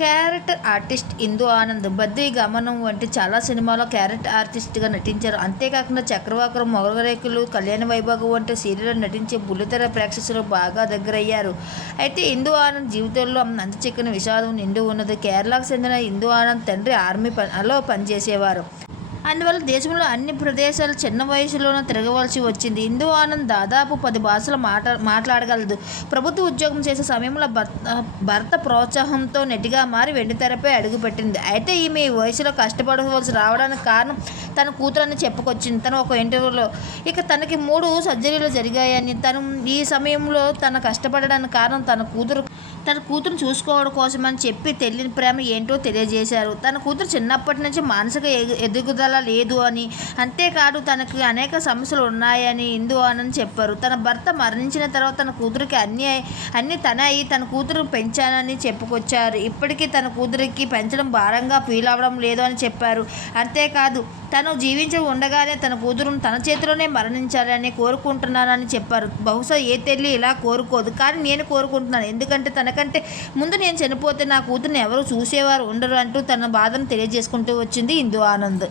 Character artist Indu Anand. Badri Gamanam వంటి చాలా సినిమాల్లో క్యారెక్టర్ ఆర్టిస్ట్గా నటించారు. అంతేకాకుండా చక్రవాకరం మొగరేకులు కళ్యాణ వైభాగం వంటి సీరియల్ నటించే బుల్లితెర ప్రేక్షకులు బాగా దగ్గరయ్యారు. అయితే ఇందు ఆనంద్ జీవితంలో అంత చిక్కని విషాదం నిండి ఉన్నది. కేరళకు చెందిన ఇందు ఆనంద్ తండ్రి ఆర్మీ పనిలో పనిచేసేవారు. అందువల్ల దేశంలో అన్ని ప్రదేశాలు చిన్న వయసులోనూ తిరగవలసి వచ్చింది. హిందూ ఆనంద్ దాదాపు పది భాషలు మాట మాట్లాడగలదు. ప్రభుత్వ ఉద్యోగం చేసే సమయంలో భర్త భర్త ప్రోత్సాహంతో నెటిగా మారి వెండితెరపై అడుగుపెట్టింది. అయితే ఈమె ఈ వయసులో కష్టపడవలసి రావడానికి కారణం తన కూతురని చెప్పుకొచ్చింది. తను ఒక ఇంటర్వ్యూలో ఇక తనకి మూడు సర్జరీలు జరిగాయని తను ఈ సమయంలో తన కష్టపడడానికి కారణం తన కూతురు తన కూతురు చూసుకోవడం కోసమని చెప్పి తెలియని ప్రేమ ఏంటో తెలియజేశారు. తన కూతురు చిన్నప్పటి నుంచి మానసిక ఎగు- పట్టుదల లేదు అని. అంతేకాదు తనకి అనేక సమస్యలు ఉన్నాయని ఇందు ఆనంద్ చెప్పారు. తన భర్త మరణించిన తర్వాత తన కూతురికి అన్ని అన్ని తన అయి తన కూతురు పెంచానని చెప్పుకొచ్చారు. ఇప్పటికీ తన కూతురికి పెంచడం భారంగా ఫీల్ అవ్వడం లేదు అని చెప్పారు. అంతేకాదు తను జీవించి ఉండగానే తన కూతురును తన చేతిలోనే మరణించాలని కోరుకుంటున్నానని చెప్పారు. బహుశా ఏ తల్లి ఇలా కోరుకోదు. కానీ నేను కోరుకుంటున్నాను. ఎందుకంటే తనకంటే ముందు నేను చనిపోతే నా కూతురుని ఎవరు చూసేవారు ఉండరు అంటూ తన బాధను తెలియజేసుకుంటూ వచ్చింది ఇందు ఆనంద్.